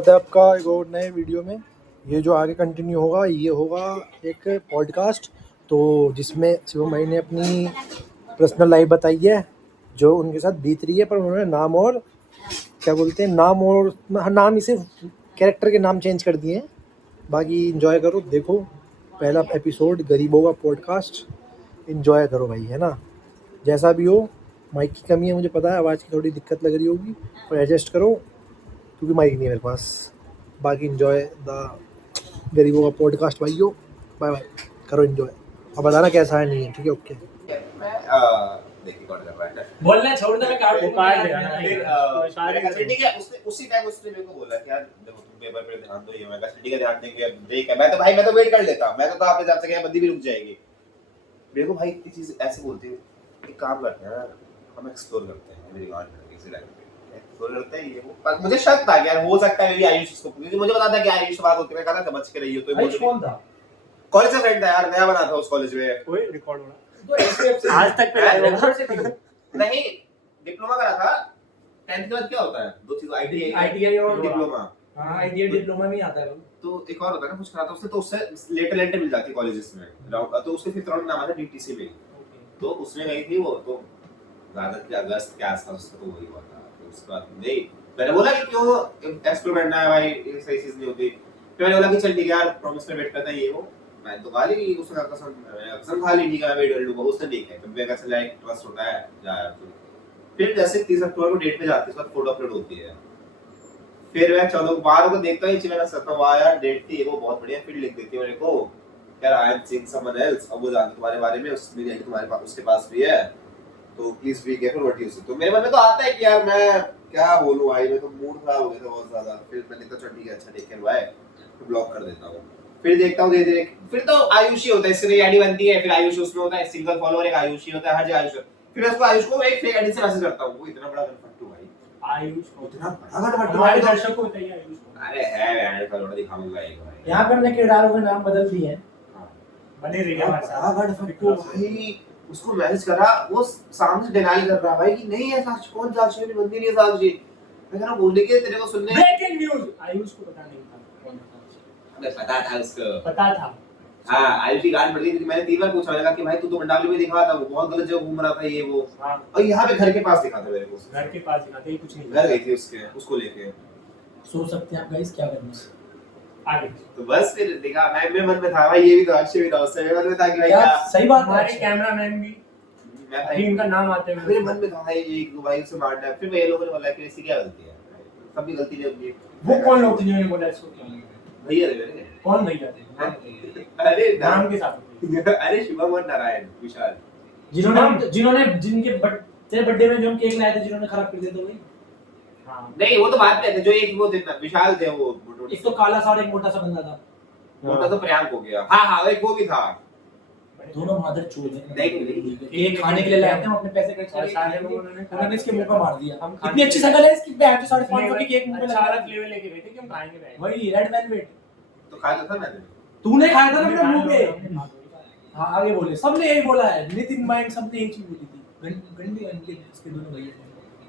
आपका एक और नए वीडियो में। ये जो आगे कंटिन्यू होगा ये होगा एक पॉडकास्ट, तो जिसमें शिवम भाई ने अपनी पर्सनल लाइफ बताई है जो उनके साथ बीत रही है, पर उन्होंने नाम और क्या बोलते हैं नाम ही सिर्फ कैरेक्टर के नाम चेंज कर दिए हैं। बाकी इंजॉय करो, देखो पहला एपिसोड गरीबों का पॉडकास्ट, इंजॉय करो भाई, है ना। जैसा भी हो, माइक की कमी है मुझे पता है, आवाज़ की थोड़ी दिक्कत लग रही होगी, पर एडजस्ट करो क्योंकि माइक नहीं है मेरे पास। बाकी इन्जॉय द गरीबों का पॉडकास्ट भाइयों, बाय बाय, करो इन्जॉय। अब बताना कैसा है, नहीं है, ठीक है, ओके। देखिए कौन कर रहा है, बोलना छोड़ दे, मैं काट देगा फिर ठीक है। उसने उसी टाइम उसने मेरे को बोला कि यार देखो तुम पेपर पे ध्यान दो, ये मैं कहा ठीक है ध्यान देंगे, ब्रेक है। मैं तो वेट कर लेता, मैं तो आप हिसाब से क्या बंदी भी रुक जाएगी। मेरे को भाई इतनी चीज ऐसे बोलते हैं, एक काम करते हैं यार, हम एक्सप्लोर करते हैं मेरी गांड में इसी लाइन पे एक्सप्लोर करते हैं ये वो। पर मुझे शक था कि यार हो सकता है मेरी आयुष इसको, क्योंकि मुझे पता था कि आयुष बात होती है। मैं कहा था समझ के रही हो तो आयुष कौन था? कॉलेज से फ्रेंड था यार, नया बना था उस कॉलेज में। कोई रिकॉर्ड हो रहा तो एसपीएफ आज तक पे नहीं डिप्लोमा करा था। 10th के बाद क्या होता है, दो चीज, आईटीआई और डिप्लोमा। हां आईटीआई डिप्लोमा में आता है। तो एक और होता है ना कुछ करा था उसने, तो उससे लेटर मिल जाती है कॉलेजेस में। तो उसके 5th राउंड नाम आता है डीटीसी में। तो उसने गई थी वो, तो ज्यादा कि अगस्त के आसपास उसका तो वही हुआ था। तो उसके बाद नहीं, मैंने बोला कि क्यों एक्सप्लोर करना है भाई, ये सही चीज नहीं होती। फिर मैंने बोला कि चल ठीक है यार, प्रॉमिस में वेट करता है ये वो। मैं तो गाली उसने कसम खा ली, ठीक है मैं वेट कर लूंगा। उसने देखा है, मैं कैसे लाइक ट्रस्ट होता है जा यार। फिर जैसे 30 अक्टूबर को डेट पे जाती है, उसके बाद फोटो अपलोड होती है। फिर मैं चलो बाहर को देखता हूँ, मैं सोचता हूँ वाह यार डेट थी वो बहुत बढ़िया। फिर लिख देती है मेरे को यार I am seeing someone else, अब वो जानती तुम्हारे बारे में, उसमें मेरी आईडी तुम्हारे पास उसके पास भी है, तो please be careful what you से। तो मेरे मन में तो आता है कि यार मैं क्या बोलूं भाई, मैं तो मूड खराब हो गया था बहुत ज्यादा। फिर मैंने कहा चल ठीक है अच्छा टेक केयर बाय, तो ब्लॉक कर देता हूं। फिर देखता हूं धीरे-धीरे, फिर तो आयुषी होता है, इसकी आईडी बनती है, फिर आयुष उसमें होता है, सिंगल फॉलोअर एक आयुषी होता है, हर जगह आयुष। फिर मैं उसको आयुष को एक फेक आईडी से मैसेज करता हूं। वो इतना बड़ा गनफट्टू भाई, आयुष को इतना बड़ा गनफट्टू हमारे दर्शक को बताइए आयुष को। अरे है यार, कल दिखाऊंगा एक भाई। यहां पर हमने किरदारों के नाम बदल दिए हैं, बने रहिए हमारे साथ। बड़ा गनफट्टू भाई, उसको मैसेज करा, वो सामने से डिनाई कर रहा भाई कि नहीं है साक्ष, कौन साक्ष, मेरी बंदी नहीं है साक्षी। मैं कह रहा बोलने के तेरे को सुनने, ब्रेकिंग न्यूज़, आयुष को पता नहीं था कौन था। हमें पता था उसको, पता था। हां आयुष की गांड पड़ गई थी। मैंने 3 बार पूछा, मैंने कहा कि भाई तू तो मंडाली में दिखा था, वो बहुत गलत जगह घूम रहा था ये वो। हां और यहां पे घर के पास दिखा था मेरे को, घर के पास दिखा था, ये कुछ नहीं घर गई थी उसके, उसको लेके। सोच सकते हैं आप गाइस क्या करना है आगे। तो बस फिर देखा, मैं मेरे मन में था भाई, ये भी तो अच्छे भी था, उससे मेरे मन में था कि भाई क्या सही बात है। हमारे कैमरामैन भी, मैं भाई इनका नाम आते हुए मेरे मन में था भाई एक दो भाई से मारना है। फिर ये लोगों ने बोला कि इसकी क्या गलती है, सबकी गलती नहीं होती। वो कौन लोग थे जिन्होंने बोला इसको क्या भैया थे मेरे, कौन भैया थे? अरे नाम के साथ अरे शिवम और नारायण विशाल, जिन्होंने जिनके तेरे बर्थडे में जो हम केक लाए थे, जिन्होंने खराब कर दिया था वही। हां नहीं वो तो बाद में थे, जो एक वो थे ना विशाल थे, वो एक तो काला सा और एक मोटा सा बंदा था। मोटा तो प्रियांक हो गया। हां हां एक वो भी था, दोनों मादर चोद हैं। नहीं केक खाने के लिए लाए थे हम, अपने पैसे खर्च करके सारे लोगों ने उन्होंने इसके मुंह पे मार दिया। इतनी अच्छी शक्ल है इसकी, 550 की केक मुंह पे लगा रहा, फ्लेवर लेके गए थे कि हम खाएंगे भाई, वही रेड वेलवेट। तो खाया था मैंने, तूने खाया था ना मेरे मुंह पे। हां आगे बोले, सबने यही बोला है, नितिन माइंड सबने यही चीज बोली थी। गंदी गंदी इसके दोनों भैया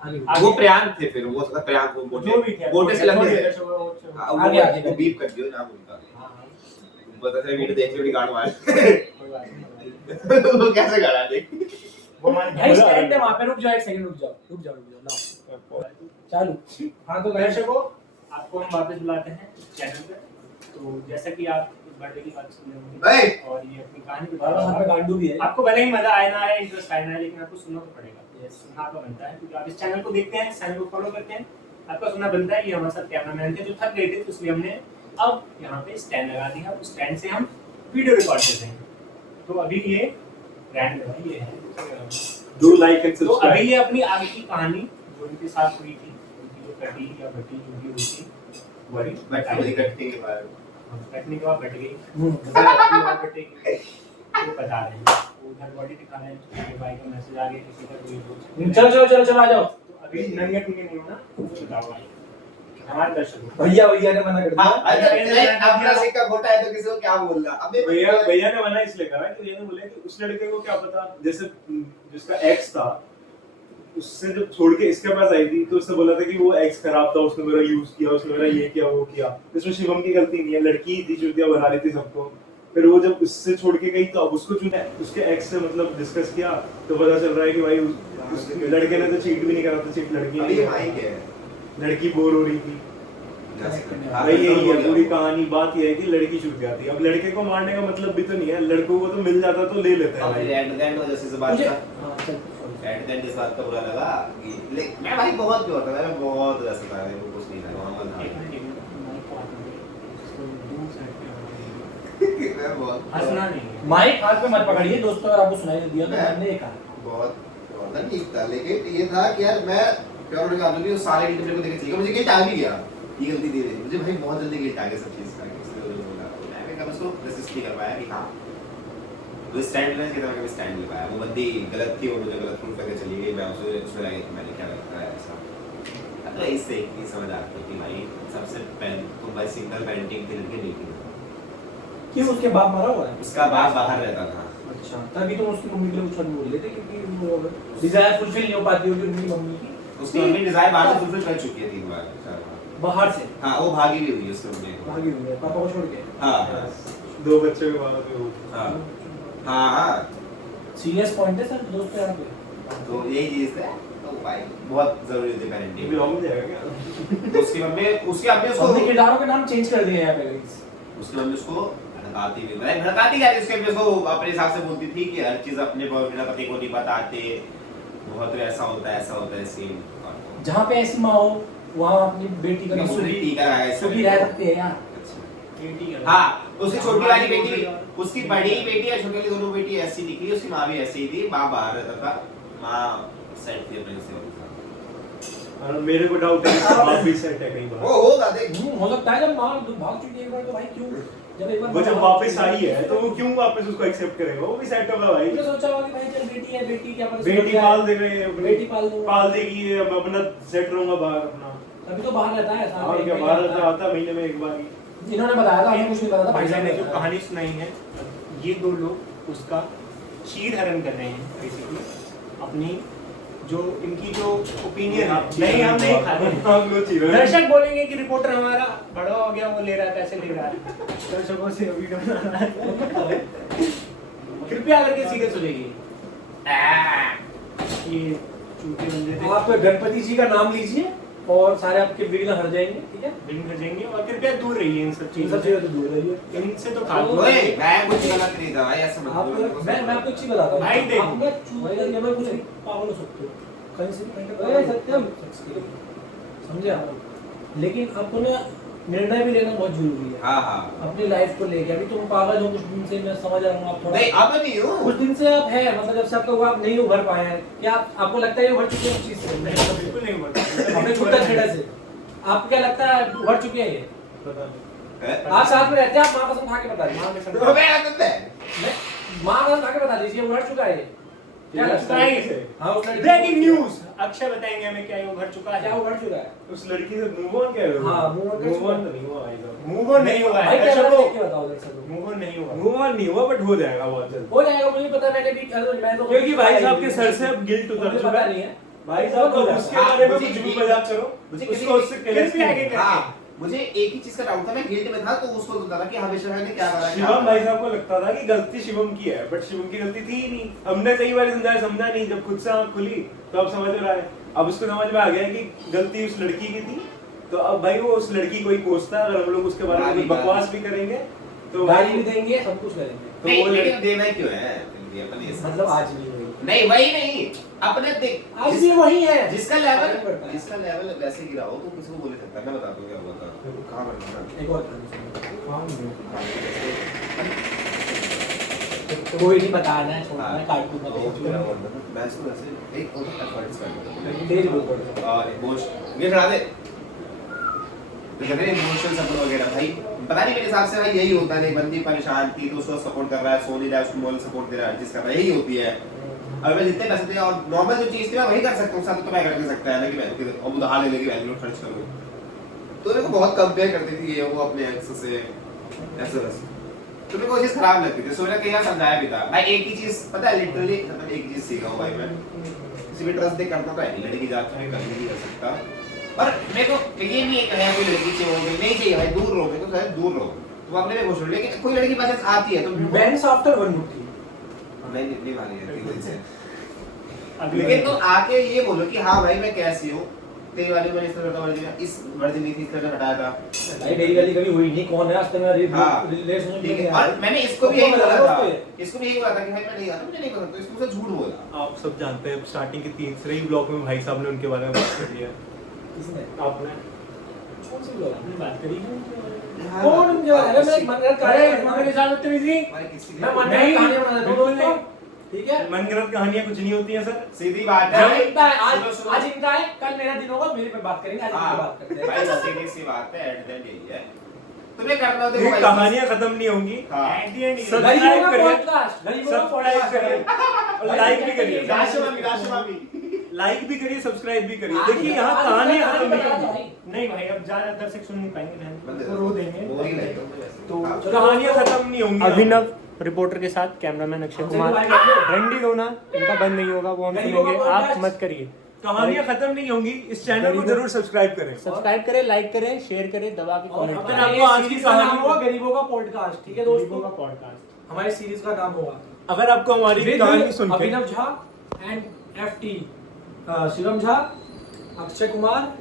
आगे वो प्रियांक थे। फिर वो सका प्रियांक वो मोटे से लंबे आगे आगे वो बीप कर दियो नाम उनका। हां पता चला वीडियो देख के भी गाड़ मार, वो कैसे गाड़ा देख वो मान भाई स्टैंड है वहां पे। रुक जाओ एक सेकंड, रुक जाओ लाओ चालू। हां तो दर्शकों आपको हम वापस बुलाते हैं चैनल पे। तो जैसा कि आप बर्थडे की बात सुन रहे होंगे और ये अपनी कहानी बता रहा हूं, गांडू भी है। आपको भले ही मजा आए ना आए, इंटरेस्ट आए ना आए, लेकिन आपको सुनना तो पड़ेगा। ये सुनना तो बनता है क्योंकि आप इस चैनल को देखते हैं, इस चैनल को फॉलो करते हैं, आपका सुनना बनता है। ये हमारे साथ कैमरामैन थे जो थक गए थे, तो इसलिए हमने अब यहाँ पे स्टैंड लगा दिया। उस स्टैंड से हम वीडियो रिकॉर्ड करते हैं। तो अभी ये ब्रांड है, ये है डू लाइक एंड तो सब्सक्राइब। अभी ये अपनी आगे की कहानी जो उनके साथ हुई थी, उनकी जो कटी या बटी जो भी हुई थी, वही बैठने कटने के बाद कटने के बाद बट गई, वो बता रहे हैं। वो उधर बॉडी दिखा रहे हैं, मेरे भाई का मैसेज आ गया किसी का, कोई चलो आ जाओ। तो अभी नंगे पुंगे नहीं होना, मुझे बताओ भाई हमारे दर्शक भैया ने मना कर दिया। अरे अपना सिक्का खोटा है तो किसी को क्या बोलना। अबे भैया ने मना इसलिए करा कि भैया ने बोला कि उस लड़के को क्या पता, जैसे जिसका एक्स था उससे जब छोड़ के इसके पास आई थी तो उसने बोला था कि वो एक्स खराब था, उसने मेरा यूज किया, उसने मेरा ये किया वो किया। इसमें शिवम की गलती नहीं है, लड़की थी चुतिया बना रही थी सबको। फिर वो जब उससे छोड़ के गई तो अब उसको चुना उसके एक्स से मतलब डिस्कस किया तो पता चल रहा है कि भाई उस लड़के ने तो चीट भी नहीं करा था, चीट लड़की अभी ने भाई क्या है लड़की बोर हो रही थी। भाई यही है पूरी कहानी। बात ये है कि लड़की छूट जाती है। अब लड़के को मारने का मतलब भी तो नहीं है, लड़कों को तो मिल जाता तो ले लेते हैं अब भाई। एट द एंड जैसे से बात मुझे का हाँ चल एट द एंड इस बात का बुरा लगा कि मैं भाई बहुत प्योर था, मैं बहुत रस था, मेरे को कुछ नहीं लगा अमल था। मैं बहुत हंसना नहीं है। माइक हाथ में मत पकड़िए दोस्तों, अगर आपको सुनाई दे दिया तो मैंने ये कहा बहुत प्योर था, ठीक था, लेकिन ये था कि यार मैं प्योर होने का आदमी हूं, सारे गिल्ट मेरे को देखे चाहिए, मुझे गिल्ट आ भी गया, ये गलती दे रही मुझे भाई बहुत जल्दी गिल्ट आ गया सब चीज का, इसलिए जो बोला मैं कभी उसको रेसिस्ट नहीं कर पाया कि हां वो स्टैंड लेने के मैं कभी स्टैंड नहीं पाया। वो बंदी गलत थी, वो मुझे गलत प्रूफ करके चली गई, मैं उसमें लगा कि मैंने क्या गलत करा ऐसा। अब तो इससे एक चीज समझ आती है कि भाई सबसे पहले तुम भाई सिंगल पेरेंटिंग थी लड़की नहीं थी, क्यों उसके बाप मरा हुआ है? उसका बाप बाहर रहता था। अच्छा तभी तो उसकी मम्मी के लिए कुछ बोल लेते क्योंकि वो डिजायर फुलफिल नहीं हो पाती होगी उनकी मम्मी की। उसकी मम्मी डिजायर बाहर से फुलफिल कर चुकी है 3 बार 4 बार बाहर से हाँ, वो भागी भी हुई है उसकी मम्मी भागी हुई है पापा को छोड़ के। हाँ 2 बच्चों के बाद में वो हाँ हाँ सीरियस पॉइंट है सर दोस्त यहाँ पे। तो यही चीज है, तो भाई बहुत जरूरी थी ये पेरेंटिंग। भी हो जाएगा क्या? उसकी मम्मी उसको अपने किरदारों के नाम चेंज कर दिए यहाँ पे गाइस। उसकी मम्मी उसको भड़काती भी, मतलब भड़काती क्या थी, उसके मम्मी उसको अपने हिसाब से बोलती थी कि हर चीज अपने बिना पति को नहीं बताते, बहुत ऐसा होता है सीन। जहाँ पे ऐसी माँ हो वहाँ अपनी बेटी का नाम सुधी टीका लगाया है सुधी रह सकते हैं यार। हाँ, उसकी छोटी वाली बेटी, उसकी बड़ी बेटी और छोटी वाली दोनों बेटी ऐसी निकली, उसकी माँ भी ऐसी ही थी, बाप बाहर रहता था, माँ सेट थी अपने से। और मेरे को डाउट है कि बाप भी सेट है कहीं बार। वो होगा देख, हो सकता है जब माँ भाग चुकी है एक बार तो भाई क्यों जब एक बार वो जब वापस आई है तो वो क्यों वापस उसको एक्सेप्ट करेगा? वो भी सेट होगा भाई। उसने सोचा होगा कि भाई चल बेटी है, बेटी क्या पता बेटी पाल देंगे, बेटी पाल दूंगा, पाल देगी, मैं अपना सेट रहूंगा बाहर अपना। तभी तो बाहर रहता है और क्या बाहर रहता आता महीने में एक बार ही। इन्होंने बताया था, हमें कुछ नहीं पता था। भाईजान ने जो कहानी सुनाई है, ये 2 लोग उसका चीर हरण कर रहे हैं बेसिकली, अपनी जो इनकी जो ओपिनियन है। नहीं हम नहीं खा रहे, हम लोग चीर दर्शक बोलेंगे कि रिपोर्टर हमारा बड़ा हो गया, वो ले रहा है पैसे ले रहा है, दर्शकों से वीडियो बना रहा है। कृपया करके सीरियस हो जाइए। ये चूते बंदे थे, आप गणपति जी का नाम लीजिए और सारे आपके विघ्न हट जाएंगे, ठीक है? विघ्न कर जाएंगे, और कृपया दूर रहिए इन सब इन चीजों सब चीजों से दूर रहिए। इनसे तो ओए, खास ओए मैं कुछ गलत नहीं था भाई, ऐसा मत आप बोलो। मैं आपको एक चीज बताता हूँ। भाई देख। आप ना चूहे करके मैं कुछ नहीं पागल हो सकते हो। कहीं से भी कहीं तक पागल हो सकते हो। समझे आप? लेकिन आपको ना निर्णय भी लेना बहुत जरूरी है हाँ हाँ, अपनी लाइफ को लेके। अभी तुम पागल हो कुछ दिन से, मैं समझ रहा हूँ आप थोड़ा नहीं अब नहीं हूँ। कुछ दिन से आप है, मतलब जब से आपका हुआ आप नहीं उभर पाए हैं, क्या आपको लगता है ये उभर चुके हैं उस चीज से? बिल्कुल नहीं हुआ। अपने छूटा छेड़ा से आपको क्या लगता है उभर चुके हैं ये? पता नहीं। आप साथ में रहते हैं, आप माँ कसम खा के बता दीजिए। माँ कसम तो मैं आनंद है। माँ कसम खा के बता दीजिए उभर चुका है ये। क्या लगता है? हाँ उस लड़की ब्रेकिंग न्यूज, अक्षय बताएंगे हमें क्या ये उभर चुका क्या है। उभर चुका है? उस लड़की से मूव ऑन कह रहे हो? हाँ, move on कर मूव ऑन चुका। तो नहीं हुआ भाई साहब। मूव ऑन नहीं हुआ भाई है, क्या दर्शकों देख के बताओ दर्शकों को। मूव ऑन नहीं हुआ। मूव ऑन नहीं हुआ बट हो जाएगा बहुत जल्द। हो जाएगा, मुझे पता है, मैंने भी मैं तो क्योंकि भाई साहब के सर से अब गिल्ट उतर मुझे चुका पता है। नहीं है भाई साहब को उसके बारे में कुछ भी मजाक करो, मुझे उसको उससे कृपया आगे कनेक्ट। हाँ, मुझे एक ही चीज का डाउट था, मैं गिल्ट में था तो उसको होता था कि हमेशा मैंने क्या करा, क्या शिवम भाई करा। साहब को लगता था कि गलती शिवम की है, बट शिवम की गलती थी ही नहीं। हमने कई बार समझाया, समझा नहीं, जब खुद से आंख खुली तो अब समझ रहा है। अब उसको समझ में आ गया कि गलती उस लड़की की थी, तो अब भाई वो उस लड़की को ही कोसता है। अगर हम लोग उसके बारे में कोई बकवास भी करेंगे तो गाली भी देंगे, सब कुछ करेंगे। तो नहीं वो लेकिन देना ही क्यों है अपन ये मतलब आज भी वही। नहीं वही नहीं, अपने देख आज भी वही है जिसका आगे लेवल बढ़ता है। जिसका लेवल वैसे गिरा हो तो किसी को बोल नहीं सकता। मैं बताता हूँ क्या हुआ था, कहाँ पर था। एक और कहानी सुनो। कोई नहीं बताना है, छोड़ना है, काट दूंगा तो मेरा बोल रहा था, मैं इसको ऐसे एक और एफर्ट्स करता तेज बोल पड़ता हूँ और इमोशन ये चढ़ा दे तो कहते हैं इमोशनल सपोर्ट वगैरह। भाई पता नहीं मेरे हिसाब से भाई यही होता है, नहीं बंदी परेशान थी तो उसको सपोर्ट कर रहा है, सो नहीं रहा है उसको मोरल सपोर्ट दे रहा है, जिस कर रहा है, यही होती है। अब मैं जितने पैसे थे और नॉर्मल जो चीज थी मैं वही कर सकता हूँ, साथ तो मैं कर नहीं सकता है ना कि मैं अब उधार ले लेके वैल्यू खर्च करूँ। तो मेरे को बहुत कंपेयर करती थी ये वो अपने एक्स से ऐसे वैसे, तो मेरे को चीज खराब लगती थी। सो मैंने कई बार समझाया भी था भाई, एक ही चीज पता है लिटरली, मतलब एक ही चीज सीखा हूँ भाई मैं, किसी भी ट्रस्ट दे करता तो है नहीं, लड़की जाता है कभी नहीं कर सकता। पर मेरे को ये नहीं है कि है कोई लड़की चाहिए नहीं चाहिए भाई, दूर रहो, मेरे को शायद दूर रहो, तो अपने लिए खुश रहो। लेकिन कोई लड़की पास आती है तो बैंस आफ्टर वन मुट्ठी नहीं इतनी भागी रहती है दिल से। अगले लेकिन तो आके ये बोलो कि हाँ भाई मैं कैसी हूँ, तेरी वाली मैंने इस वर्जिन थी इस तरह हटाया था भाई मेरी वाली कभी हुई नहीं, कौन है आज तक मेरा हाँ, रिलेशनशिप ठीक में है। है। और मैंने इसको भी यही उसको बोला मिला था, उसको। इसको भी यही बोला था कि भाई मैं नहीं आता, मुझे नहीं पसंद, तो इसको मुझसे झूठ बोला। आप सब जानते हैं स्टार्टिंग के तीसरे ही ब्लॉक में भाई साहब ने उनके बारे में बात कर लिया। किसने? आपने कौन सी लोग? अपनी बात करी है उनके बारे में? कौन उनके बारे में? मैं मनगढ़ंत अरे कहानी मेरे साथ बदतमीजी। भाई किसी मैं ने मनगढ़ंत नहीं, कहानी बना देता हूँ बिल्कुल दोस्तों, नहीं। ठीक है? मनगढ़ंत कहानियां कुछ नहीं होती हैं सर। सीधी बात है जब इनका है, सुनो, सुनो। आज इनका है, कल मेरा दिन होगा, मेरे पे बात करेंगे, आज इनकी बात करते हैं। भाई सीधी सी बात है, एट द एंड यही है, तुम्हें करना हो तो ये भाई कहानियां खत्म नहीं होंगी। हाँ At the end, सब- गरीबों का करिए। पॉडकास्ट, गरीबों का सब्सक्राइब पॉडकास्ट करिए और लाइक भी करिए, राशि लाइक भी करिए, सब्सक्राइब भी करिए। आज देखिए यहाँ आज कहानियां आज खत्म नहीं आज होंगी। भाई। नहीं भाई अब ज्यादा दर्शक सुन नहीं पाएंगे, बहन को रो देंगे। बोरिंग है तो तो कहानियां खत्म नहीं होंगी। अभिनव रिपोर्टर के साथ कैमरामैन अक्षय कुमार, रंडी रोना इनका बंद नहीं होगा, वो हम गरीबों का सुनेंगे, आप podcast। मत करिए। कहानियां खत्म नहीं होंगी। इस चैनल को जरूर सब्सक्राइब करें। सब्सक्राइब करें, लाइक करें, शेयर करें, दबा के और कमेंट अपना अगर करें। आपको आज ये की सीरीज का नाम कहानी- होगा गरीबों का पॉडकास्ट, ठीक है गरीबों दोस्तों? का पॉडकास्ट। हमारी सीरीज का नाम होगा अगर आपको हमारी With कहानी सुन के अभिनव झा एंड FT शिवम झा, अक्षय कुमार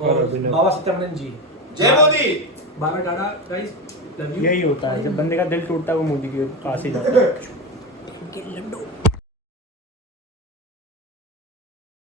और और अभिनव। बाबा सत्यनारायण जी। जय मोदी। बाबा टाटा गाइस, लव यू। यही होता है जब बंदे का दिल टूटता है वो मोदी के पास ही जाता है।